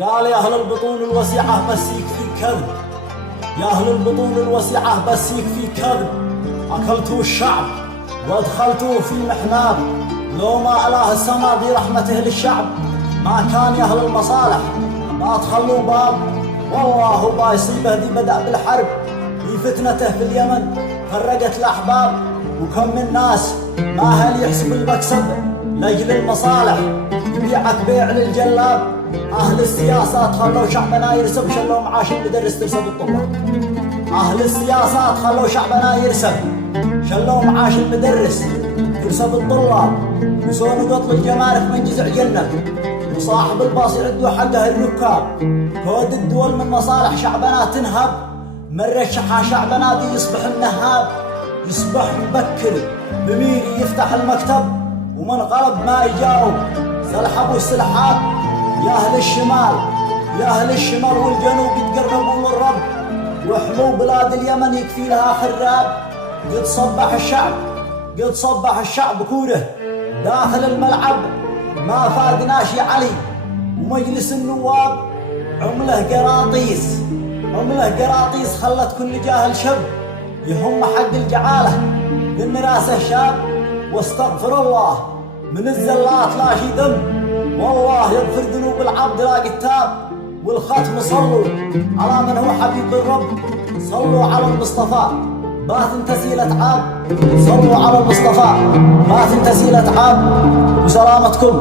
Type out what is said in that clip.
قال يا أهل البطون الوسيعة بس يكفي كذب، يا أهل البطون الوسيعة بس يكفي كذب. أكلتوا الشعب وادخلتوه في المحناب، لو ما أله السما برحمته للشعب ما كان يا أهل المصالح ما تخلوا باب. والله بايصيبه ذي بدأ بالحرب، في فتنته في اليمن فرقت الأحباب. وكم من ناس ما هل يحسب المكسب لأجل المصالح، يبيعك بيع للجلاب. أهل السياسات خلوا شعبنا يرسم، شلوا معاش المدرس ترسب الطلاب. أهل السياسات خلوا شعبنا يرسم، شلوا معاش المدرس ترسب الطلاب. وسون قتل الجمارك من جزع جنة، وصاحب الباص يعدوا حقه الركاب. كود الدول من مصالح شعبنا تنهب، من رشحها شعبنا دي يصبح النهاب. يصبح مبكر بميري يفتح المكتب، ومن غلب ما يجاوب سلحبوا السلحاب. يا أهل الشمال يا أهل الشمال والجنوب يتقربوا للرب، وحموا بلاد اليمن يكفي لها خراب. قد صبح الشعب قد صبح الشعب كوره داخل الملعب، ما فادناش يا علي. ومجلس النواب عمله قراطيس، عمله قراطيس خلت كل جاهل شب يهم حق الجعاله لأن راسه شاب. واستغفر الله من الزلات لا شي ذنب، والله يغفر ذنوب العبد لا كتاب. والختم صلوا على من هو حبيب الرب، صلوا على المصطفى بات تسيلة عاب. صلوا على المصطفى بات تسيلة عاب. وسلامتكم.